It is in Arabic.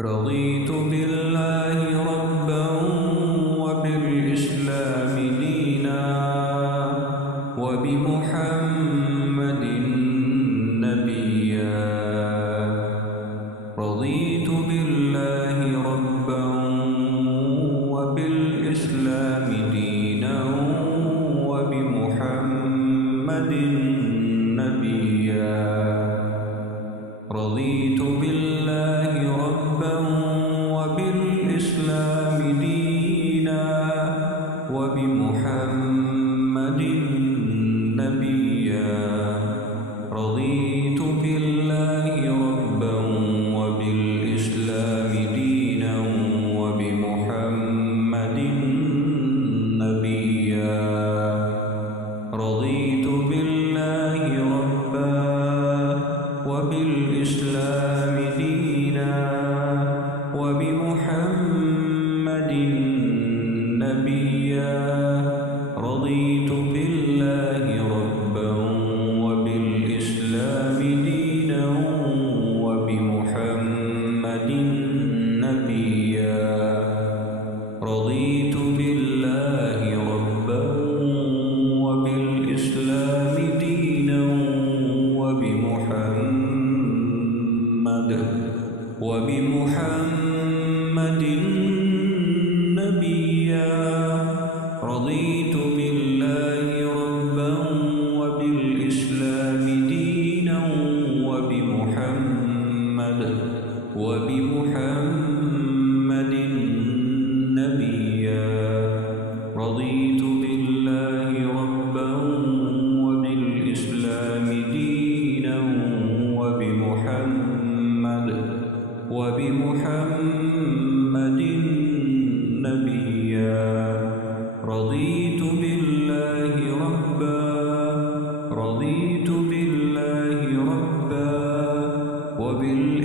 رضيت بالله ربا وبالإسلام دينا وبمحمد نبيا. رضيت بالله ربا وبالإسلام دينا وبمحمد نبيا. رضيت بالله ربا وبالإسلام دينا وبمحمد نبيا. رضيت بالله ربا وبالإسلام دينا وبمحمد نبيا. رضيت بالله ربا وبالإسلام دينا وبمحمد نبيا. رضيت بالله ربا وبالإسلام دينا وبمحمد نبيا. رضيت بالله ربا وبالإسلام دينا وبمحمد نبيا. رضيت بالله ربا وبالإسلام دينا وبمحمد نبيا. رضيت بالله ربا وبالإسلام دينا وبمحمد نبيا. رضيت بالله ربا وبالإسلام